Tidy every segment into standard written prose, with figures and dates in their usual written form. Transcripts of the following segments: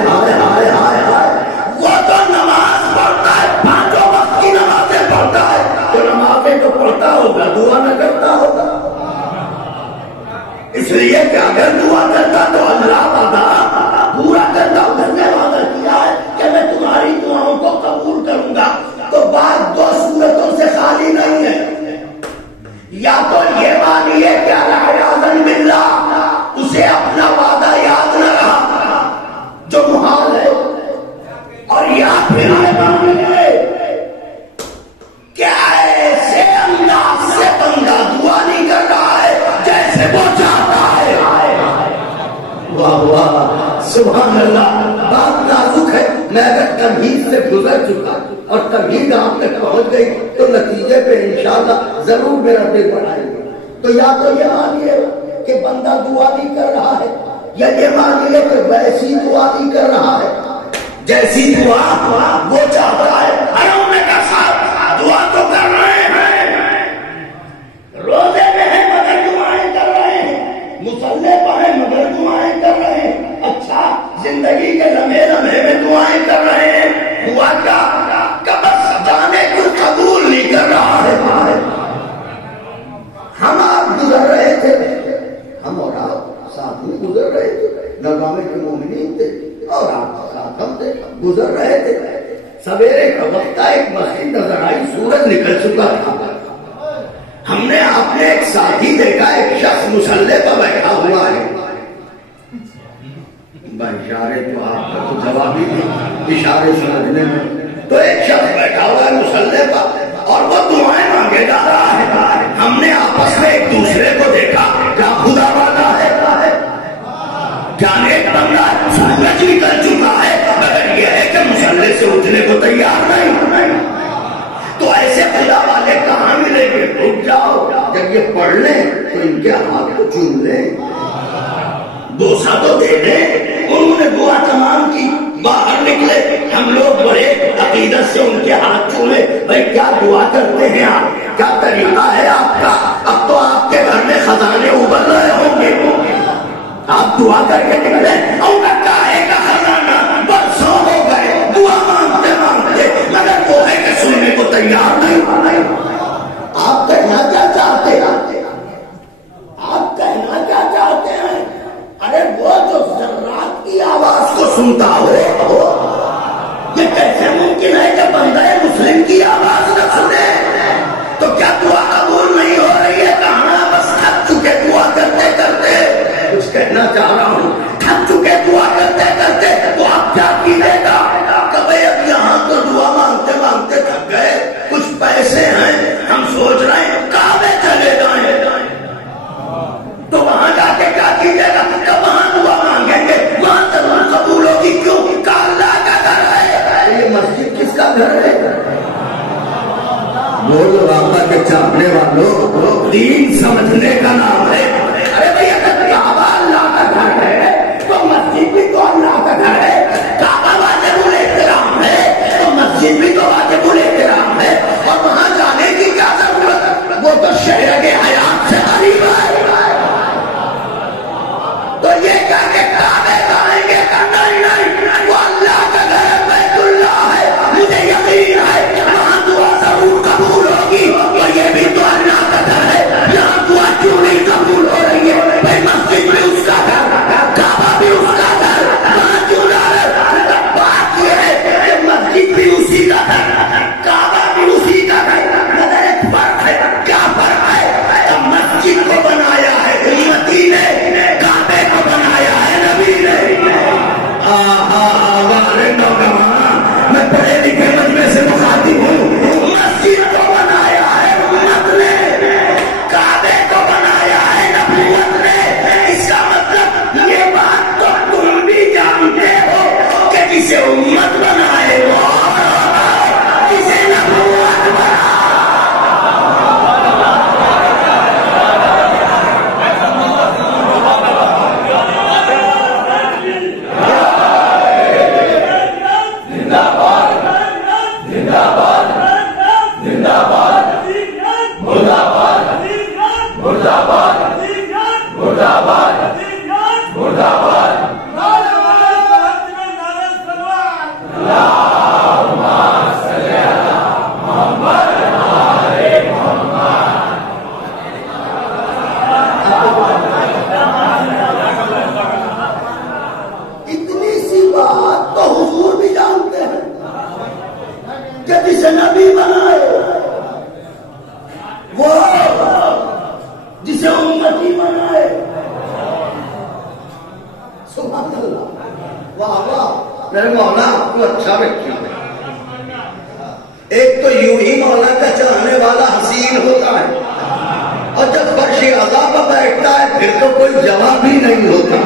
ہائے ہائے ہائے ہائے ہائے، وہ تو نماز پڑھتا ہے، پانچوں وقت کی نمازیں پڑھتا ہے، تو نمازیں تو پڑھتا ہوگا، دعا نہ کرتا ہوگا، اس لیے کہ اگر دعا کرتا تو اللہ وعدہ پورا کرتا، ادھر نے وعدہ کیا ہے کہ میں تمہاری دعاؤں کو قبول کروں گا۔ تو بات دو صورتوں سے خالی نہیں ہے، یا تو یہ مانیے کہ العیاذ باللہ اسے اپنا وعدہ یاد نہ رہا جو محال ہے، اور یا پھر یہ مانیے کہ ایسے انداز سے بندہ دعا نہیں کر رہا ہے جیسے وہ چاہتا ہے۔ واہ واہ سبحان اللہ، بات نازک ہے، میں اگر تمہید سے گزر چکا اور تمہید آپ تک پہنچ گئی تو نتیجے پہ انشاءاللہ ضرور میرا دل بڑھائے گا۔ تو یا تو یہ مانیے کہ بندہ دعا نہیں کر رہا ہے، یا یہ مانیے کہ ویسی دعا نہیں کر رہا ہے جیسی دعا وہ چاہتا ہے۔ ارے کا صاحب دعا تو کر رہے ہیں، روزے میں ہیں مگر دعائیں کر رہے ہیں، مصلے پر ہیں مگر دعائیں کر رہے ہیں، اچھا زندگی کے لمحے لمحے میں دعائیں کر رہے ہیں، ہوا کیا کہ بس جانے کو قبول نہیں کر رہا ہے۔ ہم آپ گزر رہے تھے، ہم اور آپ ساتھ میں گزر رہے تھے، نظام کے مومنین تھے اور آپ ساتھ ہم تھے، گزر رہے تھے، سویرے کا وقت ایک مسجد نظر آئی، سورج نکل چکا تھا، ہم نے آپ نے ایک ساتھی دیکھا، ایک شخص مصلی پر بیٹھا ہوا ہے، اشارے تو آپ کا تو جواب ہی نہیں، اشارے سمجھنے میں، تو ایک شخص بیٹھا ہوا ہے مصلی پر اور وہ دعائیں مانگے جا رہا ہے، ہم نے آپس میں ایک دوسرے کو دیکھا، کیا خدا والا ہے، کیا نیک بندہ ہے، سورج نکل چکا ہے مگر یہ ہے کہ مصلی سے اٹھنے کو تیار نہیں، تو ایسے خدا والے کہاں ملیں گے؟ رک جاؤ، جب یہ پڑھ لیں تو ان کے ہاتھ کو چوم لیں، بوسا تو دے دیں۔ انہوں نے دعا تمام کی، باہر نکلے، ہم لوگ بڑے عقیدت سے ان کے ہاتھ چومے، بھائی کیا دعا کرتے ہیں آپ، کیا طریقہ ہے آپ کا؟ اب تو آپ کے گھر میں خزانے ابل رہے ہوں گے، آپ دعا کر کے نکلے، اور کہے کا خزانہ برسوں ہو گئے دعا مانگتے مانگتے مگر وہ ہے کہ سننے کو تیار نہیں۔ آپ کہنا کیا چاہتے ہیں؟ آپ کہنا کیا چاہتے ہیں؟ ارے وہ جو ذرات کی آواز کو سنتا ہو، یہ کیسے ممکن ہے کہ بندہ مسلم کی آواز نہ سنے؟ تو کیا دعا قبول نہیں ہو رہی ہے؟ کہاں بس تھک چکے دعا کرتے کرتے، کچھ کہنا چاہ رہا ہوں، تھک چکے دعا کرتے کرتے، تو آپ کیا کیجیے گا کہ بھائی اب یہاں تو دعا مانگتے مانگتے تھک گئے، کچھ پیسے ہیں، ہم سوچ رہے ہیں کعبے چلے جائیں، تو وہاں جا کے کیا کیجیے گا کہ وہاں دعا مانگیں گے، وہاں ضرور قبول ہوگی، کیوں کہ اللہ کا گھر ہے۔ یہ مسجد کس کا گھر ہے؟ بولو آقا کے چاہنے والوں، دین سمجھنے کا نام ہے۔ ارے بھائی اگر کعبہ اللہ کا گھر ہے تو مسجد بھی تو اللہ کا گھر ہے، کعبہ واجب الاحترام ہے تو مسجد بھی تو واجب الاحترام ہے، اور وہاں جانے کی کیا ضرورت؟ وہ تو شہر کے حیات سے قریب ہے، تو یہ کہہ کے کعبے جائیں گے کہ نہیں نہیں وہ اللہ کا گھر بیت اللہ ہے، مجھے یقین ہے وہاں دعا ضرور قبول ہوگی، اور یہ بھی تو اللہ کا گھر ہے، یہاں دعا کیوں نہیں قبول ہو رہی ہے؟ بھائی مسجد بھی اس کا گھر، کعبہ بھی اس کا گھر، وہاں کیوں نہ رہے؟ بات یہ ہے کہ مسجد بھی اسی کا گھر، کعبہ بھی اسی کا گھر، مگر ایک فرق ہے۔ کیا فرق ہے؟ تو مسجد کو بنایا ہے امتی نے، کعبے کو بنایا ہے نبی نے۔ سبحان اللہ، واہ واہ، میرے مولا آپ کو اچھا رکھیے۔ ایک تو یوں ہی مولا کا چاہنے والا حسین ہوتا ہے، اور جب فرش عزا پر بیٹھتا ہے پھر تو کوئی جواب ہی نہیں ہوتا۔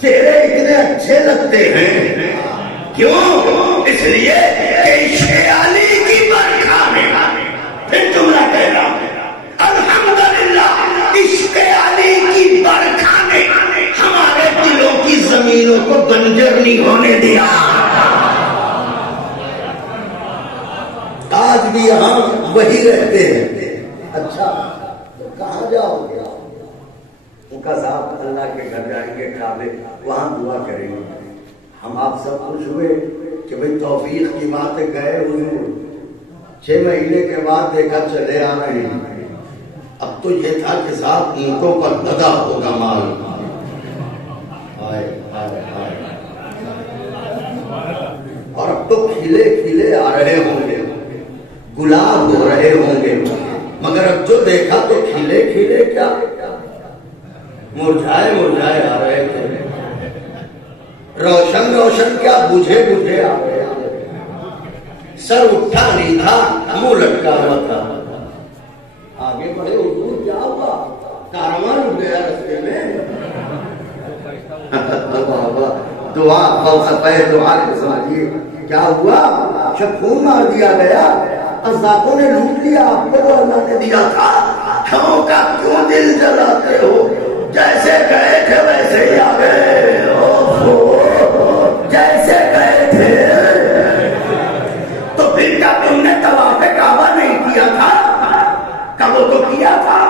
چہرے اتنے اچھے لگتے ہیں، کیوں؟ اس لیے کہ عشق علی کی برکھا میں، پھر جملہ کہہ رہا ہوں، الحمدللہ عشق علی کی برکھا نے ہمارے دلوں کی زمینوں کو بنجر نہیں ہونے دیا۔ آج بھی یہاں وہی رہتے ہیں۔ اچھا تو کہاں جاؤ گے؟ ان کا صاحب اللہ کے گھر جائیں گے کعبے، وہاں دعا کریں گے۔ ہم آپ سب خوش ہوئے کہ بھئی توفیق کی بات ہے، گئے حضور 6 مہینے کے بعد دیکھا چلے آ رہے ہیں۔ اب تو یہ تھا کہ صاحب اینٹوں پر لدا ہوگا مال۔ اور اب تو کھلے کھلے آ رہے ہوں گے، گلاب ہو رہے ہوں گے، مگر اب جو دیکھا تو کھلے کھلے کیا مرجھائے مرجھائے آ رہے تھے، روشن روشن کیا بجھے بجھے آ رہے تھے، سر اٹھا نہیں تھا، منہ لٹکا ہوا تھا۔ آگے بڑھے حضور کیا ہوا؟ کارواں رک گیا رستے میں۔ دعا فلسفہ دعا کے سمجھیے کیا ہوا؟ جب خون مار دیا گیا، قذافوں نے لوٹ لیا آپ کو، وہ اللہ نے دیا تھا، ہموں کا کیوں دل جلاتے ہو؟ جیسے گئے تھے ویسے ہی آ گئے، جیسے گئے تھے۔ تو پھر کیا تم نے طواف کعبہ نہیں کیا تھا؟ کب وہ تو کیا تھا؟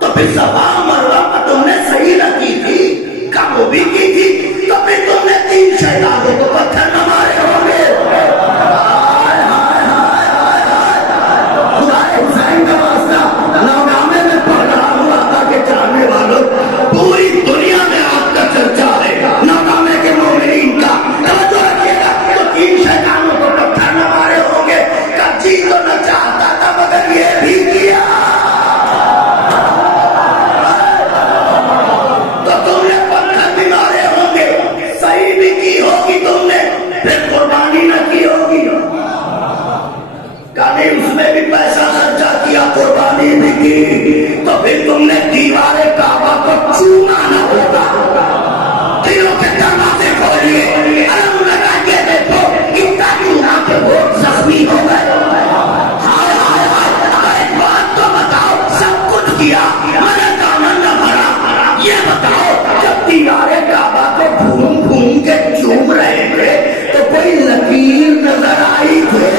تو پھر صفا مروہ کا تم نے صحیح نہ کی تھی؟ کب وہ بھی کی تھی؟ تو پھر تم نے 3 شہداؤں کو پتھر نہ مارے ہوں گے؟ خدا حسین کا واسطہ ناکامے میں پڑھ رہا ہوں، آقا کے چاہنے والوں، پوری دنیا میں آپ کا چرچا ہے ناکامے کے مومنین کا۔ توجہ رکھیے گا، تو 3 شیطانوں کو پتھر نہ مارے ہوں گے، کچی تو نہ چاہتا تھا مگر یہ بھی کیا۔ تو تم نے پتھر بھی مارے ہوں گے، صحیح بھی کی ہوگی تم نے، پھر قربانی نہ کی ہوگی، کہیں اس میں بھی پیسہ خرچہ کیا، قربانی بھی کی، تو پھر تم نے دیوار کعبہ کو چوما نہ ہوگا۔ دلوں کے دروازے کھولیے، علم لگا کے دیکھو، اتنا چوما کہ وہ زخمی ہو گئے۔ ہائے ہائے ہائے، ایک بات تو بتاؤ، سب کچھ کیا مگر دامن نہ بھرا۔ یہ بتاؤ جب دیوار کعبہ کو گھوم گھوم کے چوم رہے تھے تو کوئی لکیر نظر آئی تھی؟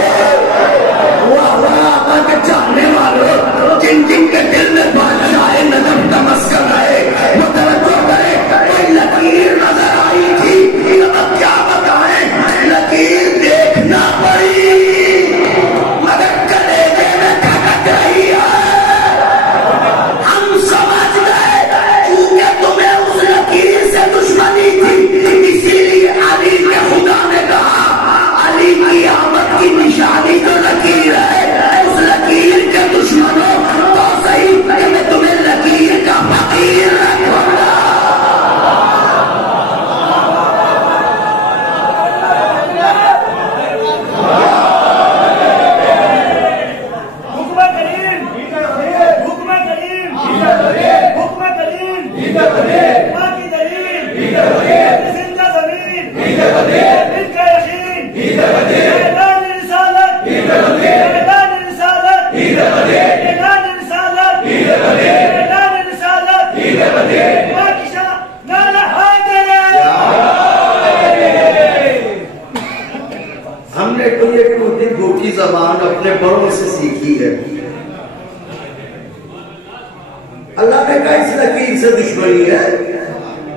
کے چاہنے والوں، جن جن کے دل میں بادشاہ نظر تمسکر رہے، وہ توجہ کرے، کوئی لکیر نظر آئی تھی؟ اب کیا بتائیں، لکیر دیکھنا پڑی مگر کلیجے میں کھٹک رہی ہے۔ ہم سمجھ گئے کیونکہ تمہیں اس لکیر سے دشمنی تھی، اسی لیے علی کے خدا نے کہا علی کی آمد کی نشانی تو لکیر ہے۔ لکیر کے دشمنوں تو صحیح کہ میں تمہیں لکیر کا فقیر رکھوں گا۔ ہم نے تو یہ ٹوٹی پھوٹی زبان اپنے بڑوں سے سیکھی ہے۔ اللہ نے کہا اس لکیر سے دشمنی ہے،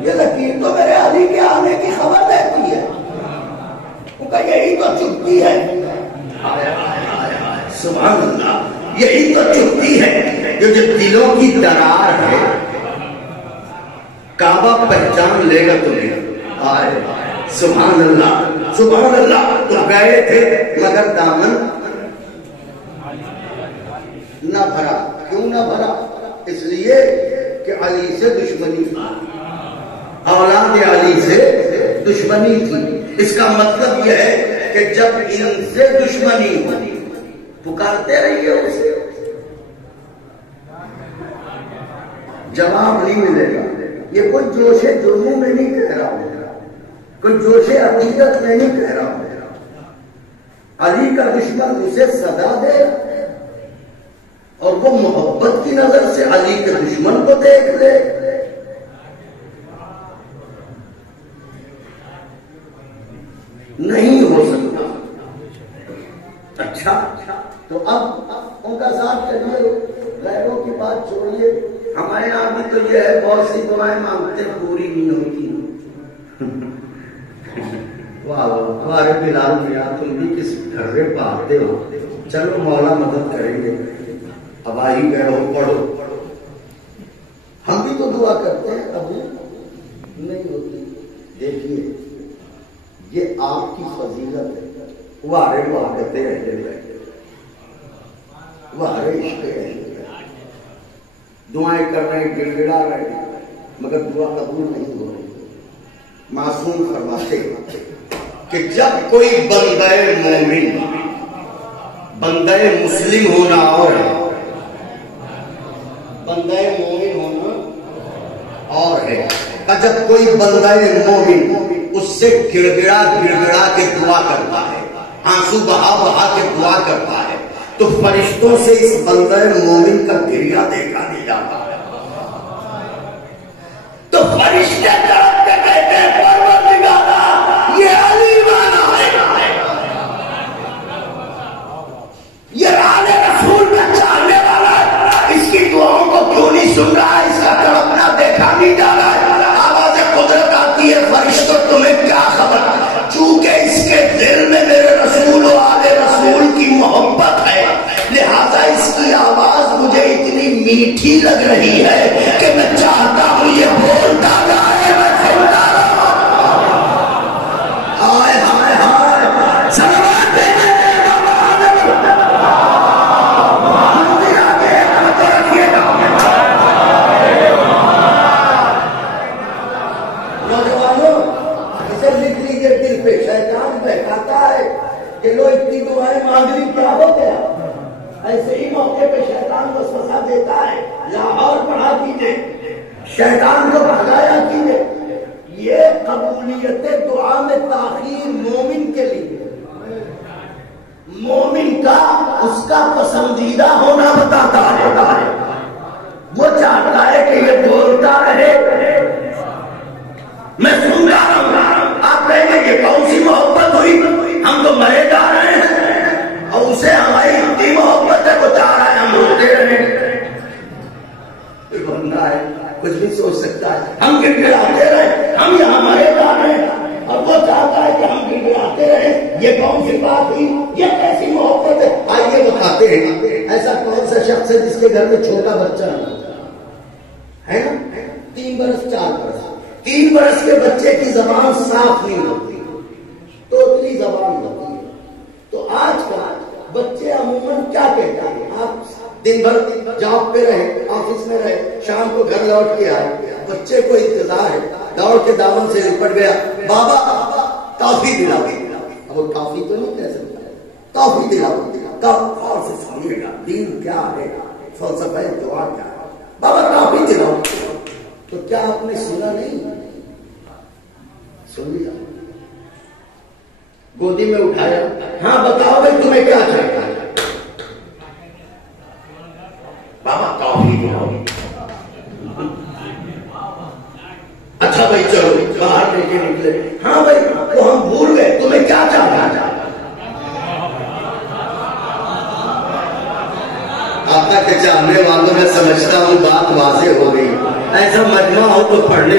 یہ لکیر تو میرے علی کے آنے کی خبر دیتی ہے، وہ کہا یہی تو چپتی ہے۔ سبحان اللہ، یہی تو چپتی ہے جو دلوں کی درار ہے۔ کعبہ پہچان لے گا تمہیں، آئے سبحان اللہ سبحان اللہ۔ تو گئے تھے مگر دامن نہ بھرا۔ کیوں نہ بھرا؟ اس لیے کہ علی سے دشمنی تھی۔ اولاد علی سے دشمنی تھی. اس کا مطلب یہ ہے کہ جب ان سے دشمنی ہوئی پکارتے رہیے اسے, جواب نہیں ملے گا. یہ کوئی جوش جنون میں نہیں کہہ رہا ہوں, کوئی جوش عقیدت میں نہیں کہہ رہا ہوں. علی کا دشمن اسے صدا دے اور وہ محبت کی نظر سے علی کے دشمن کو دیکھ لے. نہیں ہو سکتا. اچھا تو اب ان کا ساتھ کریے, غیروں کی بات چھوڑیے. ہمارے یہاں بھی تو یہ ہے, بہت سی دعائیں مانگتے پوری نہیں ہوتی. واہ ہمارے بلال میاں, تم بھی کس گھر پہ آتے ہو, چلو مولا مدد کریں گے. اب آ ہی گئے ہو, پڑھو. ہم بھی تو دعا کرتے ہیں, ابھی نہیں ہوتی. دیکھیے یہ آپ کی فضیلت ہے. وارے واقعتے رہتے رہتے, وارے عشق رہتے, دعائیں کر رہے ہیں, گڑ گڑا رہے ہیں, مگر دعا قبول نہیں ہو رہی. معصوم فرماتے کہ جب کوئی بندہ مومن, بندہ مسلم ہونا اور ہے, بندہ مومن ہونا اور ہے. جب کوئی بندہ مومن اس سے گڑ گڑا کے دعا کرتا ہے, آنسو بہا بہا کے دعا کرتا ہے, تو فرشتوں سے اس بندہ مومن کا گریہ دیکھا نہیں جاتا ہے. تو فرشتے طرف کے کہتے ہیں پروردگارا یہ علی والا ہے, یہ آل رسول کا چاہنے والا ہے, اس کی دعاؤں کو کیوں نہیں سن رہا ہے, اس کا تڑپنا دیکھا نہیں جا رہا ہے. آواز قدرت آتی ہے, فرشتوں تمہیں کیا خبر, چونکہ اس کے دل میں میرے رسول و آل رسول کی محبت ہے, لہذا اس کی آواز مجھے اتنی میٹھی لگ رہی ہے کہ میں چاہتا ہوں یہ بولتا رہے, میں سنتا رہا. ہائے ہائے ہائے, سلوات دینے شیطان بہکاتا ہے کہ لو اتنی دعائیں مانگنی کیا ہو گیا. ایسے ہی موقع پہ شیطان وسوسہ دیتا ہے, لاہور پڑھا کیجئے, شیطان کو بھگایا کیجئے. یہ قبولیت دعا میں تاخیر مومن کے لیے, مومن کا اس کا پسندیدہ ہونا بتاتا ہے. وہ چاہتا ہے کہ یہ بولتا رہے, میں سن رہا ہوں. آپ کہیں گے یہ کون سی محبت ہوئی, ہم تو مرے جا رہے ہیں اور اسے ہماری اتنی محبت ہے, وہ چاہ رہا ہے ہم روتے رہیں. بندہ ہے, کچھ بھی سوچ سکتا ہے. ہم گڑگڑاتے رہے, ہم یہاں مرے جا رہے ہیں, اور وہ چاہتا ہے کہ ہم گڑگڑاتے رہیں. یہ کون سی بات ہوئی, یہ کیسی محبت ہے. آئیے بتاتے ہیں, ایسا کون سا شخص ہے جس کے گھر میں چھوٹا بچہ ہے نا, 3 برس 4 برس, 3 برس کے بچے کی زبان صاف نہیں ہوتی, توتلی زبان ہوتی ہے. تو آج کل بچے عموماً کیا کہتے ہیں, آپ دن بھر جاب پہ رہے, آفس میں رہے, شام کو گھر لوٹ کے آئے, بچے کو انتظار ہے, دوڑ کے دامن سے لپٹ گیا, بابا ٹافی دلا. اب وہ ٹافی تو نہیں کہہ سکتا, ٹافی دلا. اور سے سنیے گا دین کیا ہے, فلسفہ دعا کیا ہے. بابا ٹافی دلاؤ. تو کیا آپ نے سنا نہیں, سن لیا, گودی میں اٹھایا, ہاں بتاؤ بھائی تمہیں کیا چاہیے. بابا ٹافی دلاؤ. اچھا بھائی چلو باہر لے کے نکلے, ہاں بھائی تو ہم بھول گئے, تمہیں کیا چاہیے. آقا کے چاہنے والوں میں سمجھتا ہوں بات واضح ہو گئی. ایسا مجمع ہو تو پڑھنے